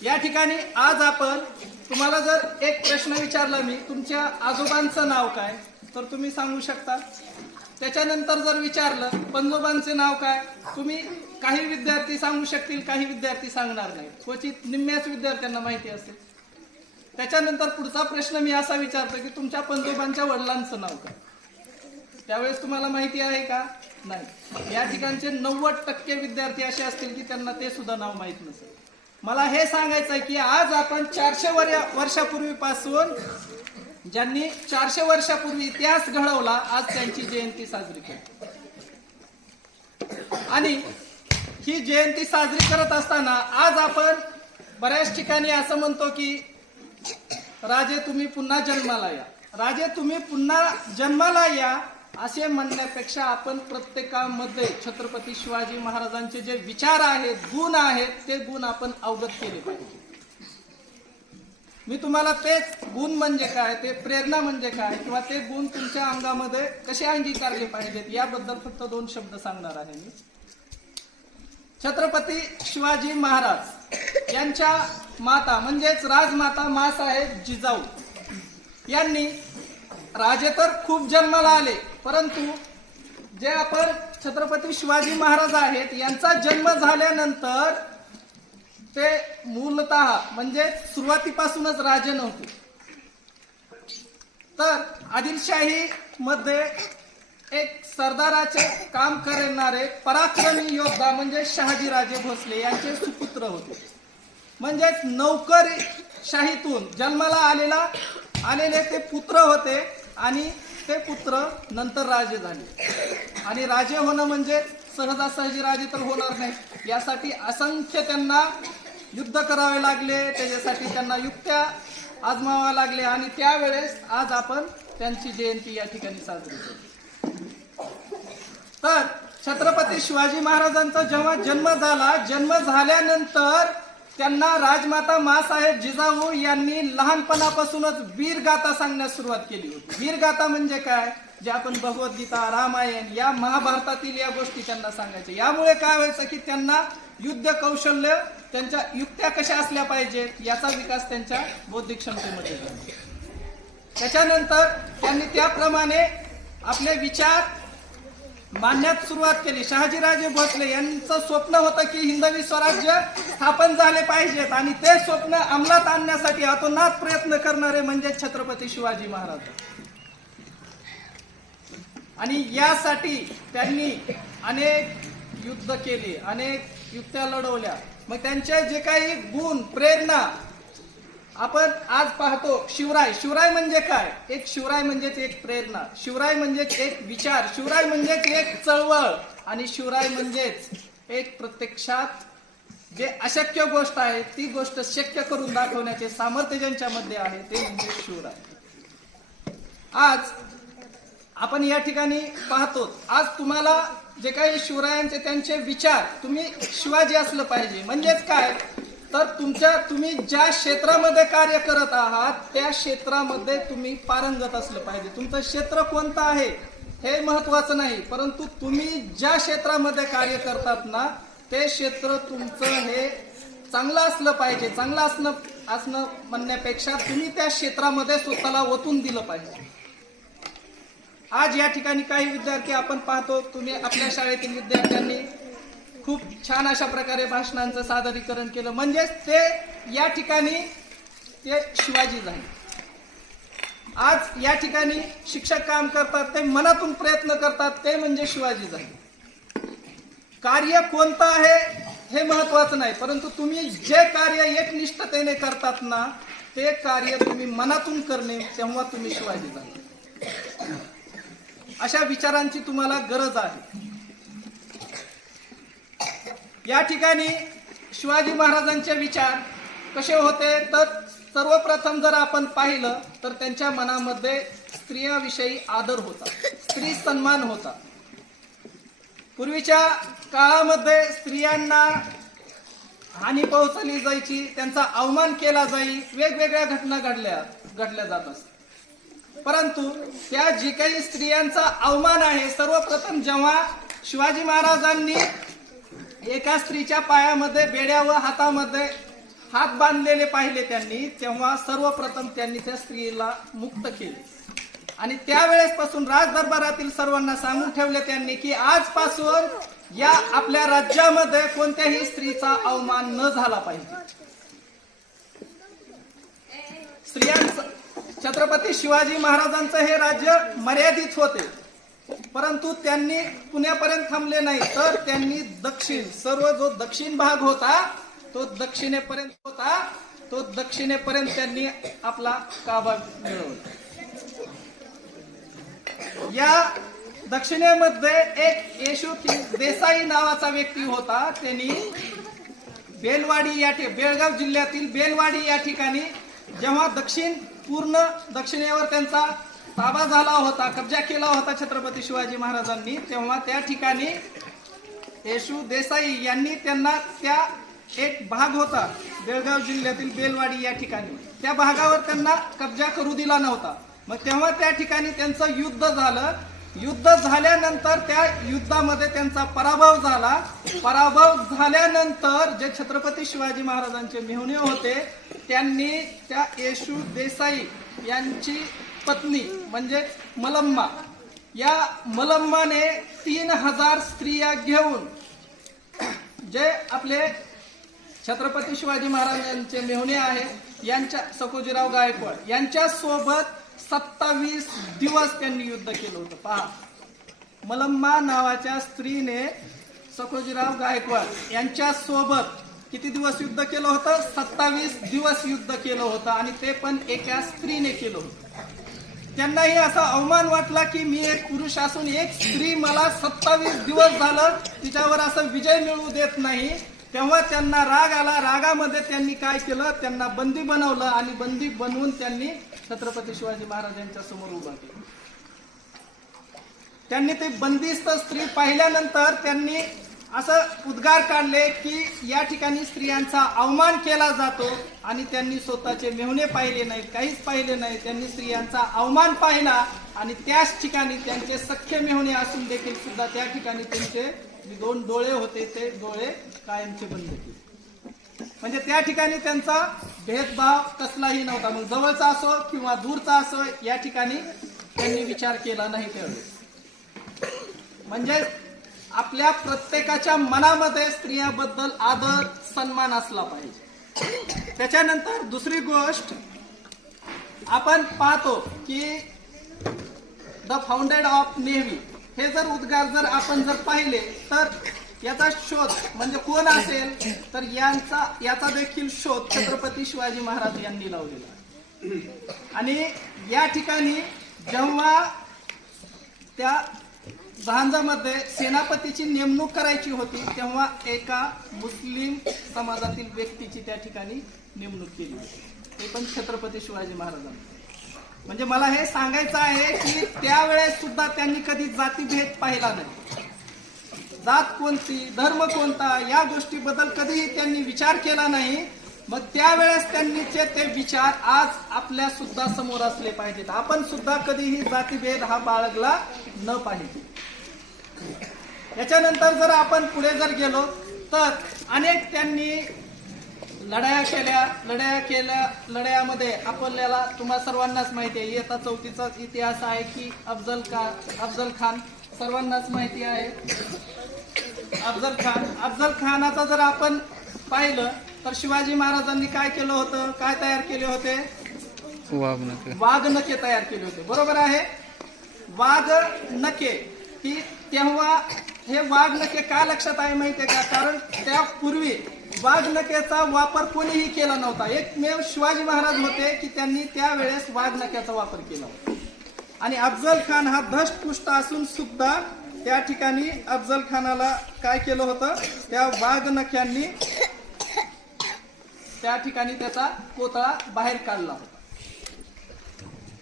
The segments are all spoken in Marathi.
या ठिकाणी आज आपण तुम्हाला जर एक प्रश्न विचारला मी तुमच्या आजोबांचं नाव काय तर तुम्ही सांगू शकता। त्याच्यानंतर जर विचारलं पणजोबांचे नाव काय तुम्ही काही विद्यार्थी सांगू शकतील काही विद्यार्थी सांगणार नाही क्वचित निम्म्याच विद्यार्थ्यांना माहिती असेल। त्याच्यानंतर पुढचा प्रश्न मी असा विचारतो की तुमच्या पणजोबांच्या वडिलांचं नाव काय त्यावेळेस तुम्हाला माहिती आहे का नाही। या ठिकाणचे 90% विद्यार्थी असे असतील की त्यांना ते सुद्धा नाव माहित नसेल। मला हे सांगायचं आहे की आज आपण 400 वर्षापूर्वीपासून ज्यांनी 400 वर्षापूर्वी इतिहास घडवला आज त्यांची जयंती साजरी करतो आणि ही जयंती साजरी करत असताना आज आपण बऱ्याच ठिकाणी असं म्हणतो की राजे तुम्ही पुन्हा जन्माला या, राजे तुम्ही पुन्हा जन्माला या असे म्हणण्यापेक्षा आपण प्रत्येकामध्ये छत्रपती शिवाजी महाराजांचे जे विचार आहेत गुण आहेत ते गुण आपण अवगत केले पाहिजे। मी तुम्हाला तेच गुण म्हणजे काय ते प्रेरणा म्हणजे काय किंवा ते गुण तुमच्या अंगामध्ये कसे अंगीकारले पाहिजेत याबद्दल फक्त 2 शब्द सांगणार आहे मी। छत्रपती शिवाजी महाराज यांच्या माता म्हणजेच राजमाता माँसाहेब जिजाऊ यांनी राजे तर खूप जन्माला आले परंतु जे आपण छत्रपती शिवाजी महाराज आहेत यांचा जन्म झाल्यानंतर ते मूलतः म्हणजे सुरुवातीपासूनच राजे नव्हते। तर आदिलशाही मध्ये एक सरदाराचे काम करणारे पराक्रमी योद्धा म्हणजे शहाजीराजे भोसले यांचे सुपुत्र होते। म्हणजेच नौकरशाहीतून जन्माला आलेले ते पुत्र होते आणि ते पुत्र नंतर राजे झाले आणि राजे होणं म्हणजे सहजासहजी राजे तर होणार नाही। यासाठी असंख्य त्यांना युद्ध करावे लागले, त्याच्यासाठी त्यांना युक्त्या आजमावा लागले आणि त्यावेळेस आज आपण त्यांची जयंती या ठिकाणी साजरी करतो। तर छत्रपती शिवाजी महाराजांचा जेव्हा जन्म झाला जन्म झाल्यानंतर त्यांना राजमाता माँसाहेब जिजाऊ यांनी लहानपणापासूनच वीरगाथा सांगण्यास सुरुवात केली होती। वीरगाथा म्हणजे काय जे आपण भगवद्गीता रामायण या महाभारतातील या गोष्टी त्यांना सांगायचे। यामुळे काय व्हायचं की त्यांना युद्ध कौशल्य त्यांच्या युक्त्या कशा असल्या पाहिजेत याचा विकास त्यांच्या बौद्धिक क्षमतेमध्ये झाला। त्याच्यानंतर त्यांनी त्याप्रमाणे आपले विचार मांडण्यास सुरुवात केली। शहाजीराजे भोसले यांचं स्वप्न होतं की हिंदवी स्वराज्य स्थापन झाले पाहिजेत आणि ते स्वप्न अंमलात आणण्यासाठी अतोनात प्रयत्न करणारे म्हणजे छत्रपती शिवाजी महाराज आणि यासाठी त्यांनी अनेक युद्ध केले, अनेक युक्त्या लढवल्या। मग त्यांचे जे काही गुण प्रेरणा आपण आज पाहतो शिवराय म्हणजे काय एक शिवराय म्हणजेच एक प्रेरणा, शिवराय म्हणजेच एक विचार, शिवराय म्हणजेच एक चळवळ आणि शिवराय म्हणजेच एक प्रत्यक्षात जे अशक्य गोष्ट आहे ती गोष्ट शक्य करून दाखवण्याचे सामर्थ्य ज्यांच्यामध्ये आहे ते म्हणजे शिवराय। आज आपण या ठिकाणी पाहतो आज तुम्हाला जे काही शिवरायांचे त्यांचे विचार तुम्ही शिवाजी असलं पाहिजे म्हणजेच काय तर तुम्ही ज्या क्षेत्रामध्ये कार्य करत आहात त्या क्षेत्रामध्ये तुम्ही पारंगत असलं पाहिजे। तुमचं क्षेत्र कोणतं आहे हे महत्वाचं नाही परंतु तुम्ही ज्या क्षेत्रामध्ये कार्य करतात ना ते क्षेत्र तुमचं हे चांगलं असलं पाहिजे। चांगलं असणं म्हणण्यापेक्षा तुम्ही त्या क्षेत्रामध्ये स्वतःला ओतून दिलं पाहिजे। आज या ठिकाणी काही विद्यार्थी आपण पाहतो तुम्ही आपल्या शाळेतील विद्यार्थ्यांनी खूप छान अशा प्रकारे भाषणांचं सादरीकरण केलं म्हणजेच ते या ठिकाणी ते शिवाजी झाले। आज या ठिकाणी शिक्षक काम करतात ते मनातून प्रयत्न करतात ते म्हणजे शिवाजी झाले। कार्य कोणतं आहे हे महत्वाचं नाही परंतु तुम्ही जे कार्य एकनिष्ठतेने करतात ना ते कार्य तुम्ही मनातून करणे तेव्हा तुम्ही शिवाजी झाले। अशा विचारांची तुम्हाला गरज आहे। या ठिकाणी शिवाजी महाराजांचे विचार कसे होते तर सर्वप्रथम जर आपण पाहिलं तर त्यांच्या मनामध्ये स्त्रियांविषयी आदर होता, स्त्री सन्मान होता। पूर्वीच्या काळामध्ये स्त्रियांना हानी पोहोचवली जायची, त्यांचा अवमान केला जाई, वेगवेगळ्या घटना घडल्या जात असत। परंतु त्या जी काही स्त्रियांचा अवमान आहे सर्वप्रथम जेव्हा शिवाजी महाराजांनी एका स्त्रीच्या पायामध्ये बेड्या व हातामध्ये हात बांधलेले पाहिले त्यांनी, तेव्हा सर्वप्रथम त्यांनी त्या स्त्रीला मुक्त केले आणि त्यावेळेसपासून राजदरबारातील सर्वांना सांगून ठेवले त्यांनी की आजपासून या आपल्या राज्यामध्ये कोणत्याही स्त्रीचा अवमान न झाला पाहिजे. स्त्रियांचं छत्रपती शिवाजी महाराजांचं हे राज्य मर्यादित होते, परंतु त्यांनी पुण्यापर्यंत थांबले नाही, तर त्यांनी दक्षिण सर्व जो दक्षिण भाग होता तो दक्षिणेपर्यंत त्यांनी आपला काबा मिळवला. या दक्षिणेमध्ये एक येशू देसाई नावाचा व्यक्ती होता. त्यांनी बेलवाडी या बेळगाव जिल्ह्यातील बेलवाडी या ठिकाणी जेव्हा पूर्ण दक्षिणेवर त्यांचा ताबा झाला होता, कब्जा केला होता छत्रपती शिवाजी महाराजांनी, तेव्हा त्या ठिकाणी येशू देसाई यांनी त्यांना त्या एक भाग होता बेळगाव जिल्ह्यातील बेलवाडी या ठिकाणी, त्या भागावर त्यांना कब्जा करू दिला नव्हता. मग तेव्हा त्या ठिकाणी त्यांचं युद्ध झालं. युद्ध झाल्यानंतर त्या युद्धामध्ये त्यांचा पराभव झाला. पराभव झाल्यानंतर जे छत्रपती शिवाजी महाराजांचे मेहुणे होते त्यांनी त्या येशू देसाई यांची पत्नी म्हणजे मलम्मा, या मलम्माने 3000 स्त्रिया घेऊन जे आपले छत्रपती शिवाजी महाराजांचे मेहुणे आहेत यांच्या सखोजीराव गायकवाड यांच्या सोबत 27 दिवस त्यांनी युद्ध केलं होतं. पहा, मलम्मा नावाच्या स्त्रीने सखोजीराव गायकवाड यांच्या सोबत किती दिवस युद्ध केलं होतं? 27 दिवस युद्ध केलं होतं आणि ते पण एका स्त्रीने केलं होतं. त्यांनाही असा अवमान वाटला की मी एक पुरुष असून एक स्त्री मला 27 दिवस झालं तिच्यावर असं विजय मिळवू देत नाही. तेव्हा त्यांना राग आला. रागामध्ये त्यांनी काय केलं, त्यांना बंदी बनवलं आणि बंदी बनवून त्यांनी छत्रपती शिवाजी महाराजांच्या समोर उभा केलं. त्यांनी ते बंदिस्त स्त्री पाहिल्यानंतर त्यांनी असं उद्गार काढले की या ठिकाणी स्त्रियांचा अवमान केला जातो आणि त्यांनी स्वतःचे मेहुणे पाहिले नाहीत, काहीच पाहिले नाही. त्यांनी स्त्रियांचा अवमान पाहिला आणि त्याच ठिकाणी त्यांचे सख्खे मेहुणे असून देखील सुद्धा त्या ठिकाणी त्यांचे 2 डोळे होते, ते डोळे कायमचे बंद केले. म्हणजे त्या ठिकाणी त्यांचा भेदभाव कसलाही नव्हता. मग जवळचा असो किंवा दूरचा असो या ठिकाणी त्यांनी विचार केला नाही त्यावेळेस. म्हणजे आपल्या प्रत्येकाच्या मनामध्ये स्त्रियांबद्दल आदर सन्मान असला पाहिजे. त्याच्यानंतर दुसरी गोष्ट आपण पाहतो की द फाउंडेड ऑफ नेव्ही हे जर उद्गार जर आपण जर पाहिले तर याचा शोध म्हणजे कोण असेल तर याचा देखील शोध छत्रपती शिवाजी महाराज यांनी लावलेला. आणि या ठिकाणी जेव्हा त्या जहाजामध्ये सेनापतीची नेमणूक करायची होती तेव्हा एका मुस्लिम समाजातील व्यक्तीची त्या ठिकाणी नेमणूक केली होती, ते पण छत्रपती शिवाजी महाराजांनी. म्हणजे मला हे सांगायचं आहे की त्यावेळेस सुद्धा त्यांनी कधी जातीभेद पाहिला नाही. जात कोणती, धर्म कोणता या गोष्टीबद्दल कधीही त्यांनी विचार केला नाही. मग त्यावेळेस त्यांनीचे ते विचार आज आपल्या सुद्धा समोर असले पाहिजेत. आपण सुद्धा कधीही जातीभेद हा बाळगला न पाहिजे. याच्यानंतर जर आपण पुढे जर गेलो तर अनेक त्यांनी लढाया केल्या. लढायामध्ये आपल्याला तुम्हा सर्वांनाच माहिती आहे, इयत्ता 4चा इतिहास आहे की अफजल खान सर्वांनाच माहिती आहे. अफजल खानाचा जर आपण पाहिलं तर शिवाजी महाराजांनी काय केलं होतं, काय तयार केले होते? वाघनखे तयार केले होते. बरोबर आहे. वाघनखे ही तेव्हा हे वाघनखे का लक्षात आहे माहितीये का? कारण त्यापूर्वी वाघनखेचा वापर कोणीही केला नव्हता. एकमेव शिवाजी महाराज होते की त्यांनी त्यावेळेस वाघनख्याचा वापर केला होता. आणि अफजल खान हा धष्टपुष्ट असून सुद्धा त्या ठिकाणी अफजल खानाला काय केलं होतं, त्या वाघनख्यांनी त्या ठिकाणी त्याचा कोतळा बाहेर काढला होता.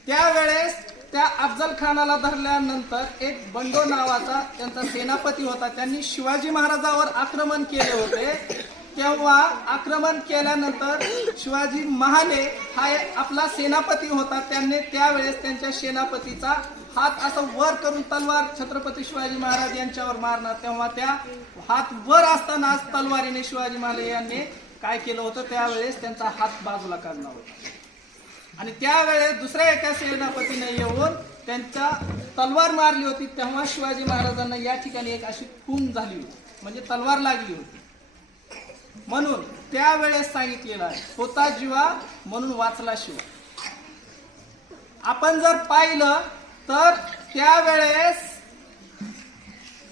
त्यावेळेस त्या अफजल खानाला धरल्यानंतर एक बंडो नावाचा त्यांचा सेनापती होता, त्यांनी शिवाजी महाराजावर आक्रमण केले होते. तेव्हा आक्रमण केल्यानंतर शिवाजी महाले हा आपला सेनापती होता, त्यांनी त्यावेळेस त्यांच्या सेनापतीचा हात असं वर करून तलवार छत्रपती शिवाजी महाराज यांच्यावर मारणार. तेव्हा त्या हात वर असताना तलवारीने शिवाजी महाले यांनी काय केलं होतं, त्यावेळेस त्यांचा हात बाजूला काढला होता आणि त्यावेळेस दुसऱ्या एका सेनापतीने येऊन त्यांच्या तलवार मारली होती. तेव्हा शिवाजी महाराजांना या ठिकाणी एक अशी खून झाली होती, म्हणजे तलवार लागली होती. म्हणून त्यावेळेस सांगितलेलं आहे, होता जीवा म्हणून वाचला शिवा. आपण जर पाहिलं तर त्यावेळेस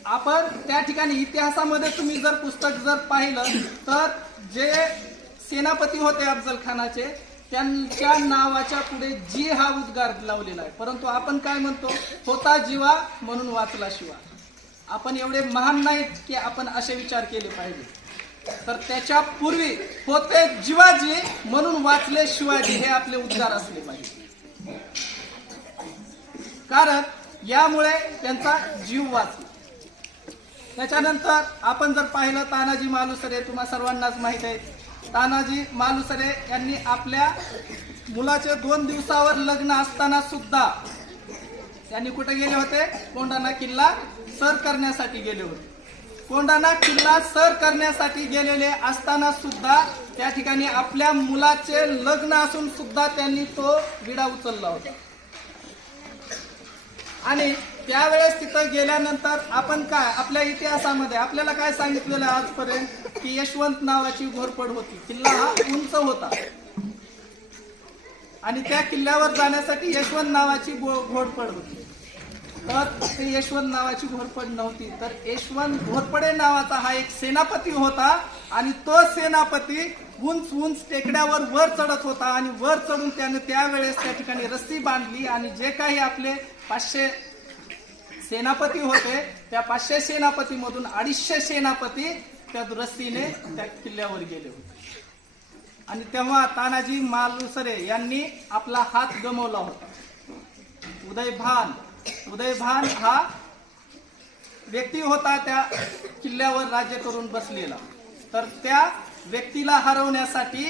आपण त्या ठिकाणी इतिहासामध्ये तुम्ही जर पुस्तक जर पाहिलं तर जे सेनापती होते अफजल खानाचे, त्यांच्या नावाच्या पुढे जी हा उद्गार लावलेला आहे. परंतु आपण काय म्हणतो, होता जीवा म्हणून वाचला शिवा. आपण एवढे महान नाहीत की आपण असे विचार केले पाहिजे. तर त्याच्या पूर्वी होते जीवाजी म्हणून वाचले शिवाजी, हे आपले उद्गार असले पाहिजे. कारण यामुळे त्यांचा जीव वाचला. त्याच्यानंतर आपण जर पाहिलं तानाजी मालुसरे, तुम्हा सर्वांनाच माहित आहे, तानाजी मालुसरे यांनी आपल्या मुलाचे 2 दिवसावर लग्न असताना सुद्धा त्यांनी कुठे गेले होते, कोंढाणा किल्ला सर करण्यासाठी गेले होते. कोंढाणा किल्ला सर करण्यासाठी गेलेले असताना सुद्धा त्या ठिकाणी आपल्या मुलाचे लग्न असून सुद्धा त्यांनी तो विडा उचलला होता. आणि त्यावेळेस तिथं गेल्यानंतर आपण काय आपल्या इतिहासामध्ये आपल्याला काय सांगितलेलं आजपर्यंत की यशवंत नावाची घोरपड होती. किल्ला हा उंच होता आणि त्या किल्ल्यावर जाण्यासाठी यशवंत नावाची घोरपड होती. तर ते यशवंत नावाची घोरपड नव्हती, तर यशवंत घोरपडे नावाचा हा एक सेनापती होता आणि तो सेनापती उंच उंच टेकड्यावर वर चढत होता आणि वर चढून त्याने त्यावेळेस त्या ठिकाणी रस्सी बांधली आणि जे काही आपले 500 सेनापती होते त्या 500 सेनापतीमधून 250 सेनापती त्या रस्सीने त्या किल्ल्यावर गेले होते. आणि तेव्हा तानाजी मालुसरे यांनी आपला हात गमावला होता. उदयभान हा व्यक्ती होता त्या किल्ल्यावर राज्य करून बसलेला. तर त्या व्यक्तीला हरवण्यासाठी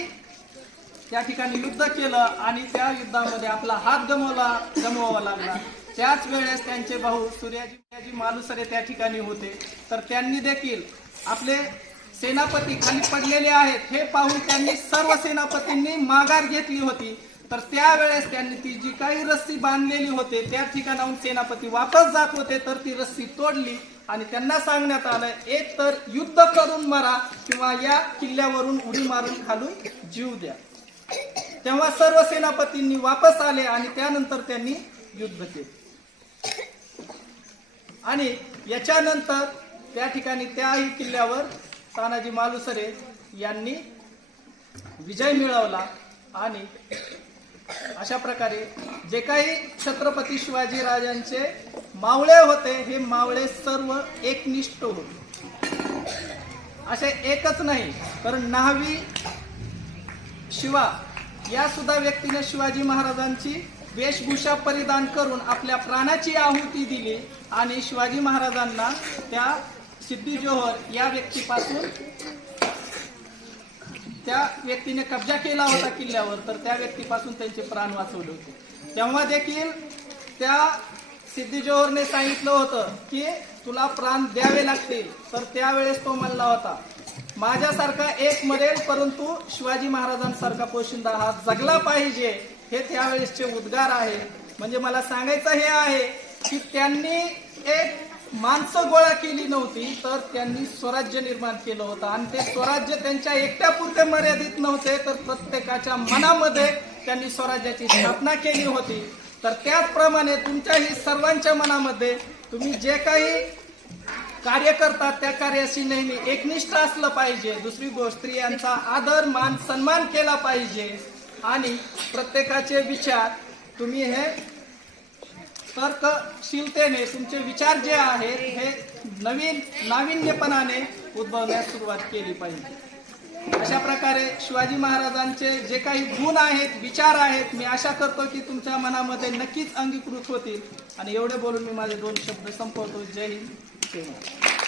त्या ठिकाणी युद्ध केलं आणि त्या युद्धामध्ये आपला हात गमवावा लागला. त्याच वेळेस त्यांचे भाऊ सूर्याजी मालुसरे त्या ठिकाणी होते. तर त्यांनी देखील आपले सेनापती खाली पडलेले आहेत हे पाहून त्यांनी सर्व सेनापतींनी माघार घेतली होती. तर त्यावेळेस त्यांनी ती जी काही रस्सी बांधलेली होते त्या ठिकाणाहून सेनापती वापस जात होते, तर ती रस्सी तोडली आणि त्यांना सांगण्यात आलं, एक तर युद्ध करून मरा किंवा या किल्ल्यावरून उडी मारून खालून जीव द्या. तेव्हा सर्व सेनापतींनी वापस आले आणि त्यानंतर त्यांनी युद्ध केले. आणि याच्यानंतर त्या ठिकाणी त्याही किल्ल्यावर तानाजी मालुसरे यांनी विजय मिळवला. आणि अशा प्रकारे जे काही छत्रपती शिवाजी राजांचे मावळे होते हे मावळे सर्व एकनिष्ठ होते. असे एकच नाही तर न्हावी शिवा या सुद्धा व्यक्तीने शिवाजी महाराजांची वेशभूषा परिधान करून आपल्या प्राणाची आहुती दिली आणि शिवाजी महाराजांना त्या सिद्धी जोहर या व्यक्तीपासून त्या व्यक्तीने कब्जा केला होता किल्ल्यावर, तर त्या व्यक्तीपासून त्यांचे प्राण वाचवले होते. तेव्हा देखील त्या सिद्धी जोहरने सांगितलं होतं की तुला प्राण द्यावे लागतील. तर त्यावेळेस तो म्हणला होता, माझ्यासारखा एक मरेल परंतु शिवाजी महाराजांसारखा पोशिंदा हा जगला पाहिजे. हे त्यावेळेसचे उद्गार आहे. म्हणजे मला सांगायचं हे आहे की त्यांनी एक माणसं गोळा केली नव्हती, तर त्यांनी स्वराज्य निर्माण केलं होतं. आणि ते स्वराज्य त्यांच्या एकट्यापुरते मर्यादित नव्हते, तर प्रत्येकाच्या मनामध्ये त्यांनी स्वराज्याची स्थापना केली होती. तर त्याचप्रमाणे तुमच्याही सर्वांच्या मनामध्ये तुम्ही जे काही कार्य करतात त्या कार्याशी नेहमी एकनिष्ठ असलं पाहिजे. दुसरी गोष्ट, स्त्रियांचा आदर मान सन्मान केला पाहिजे आणि प्रत्येकाचे विचार तुम्ही हे तर्कशीलतेने तुमचे विचार जे आहेत हे नाविन्यपणाने उद्भवण्यास सुरुवात केली पाहिजे. अशा प्रकारे शिवाजी महाराजांचे जे काही गुण आहेत, विचार आहेत, मी आशा करतो की तुमच्या मनामध्ये नक्कीच अंगीकृत होतील. आणि एवढे बोलून मी माझे 2 शब्द संपवतो. जय हिंद, जय महाराष्ट्र.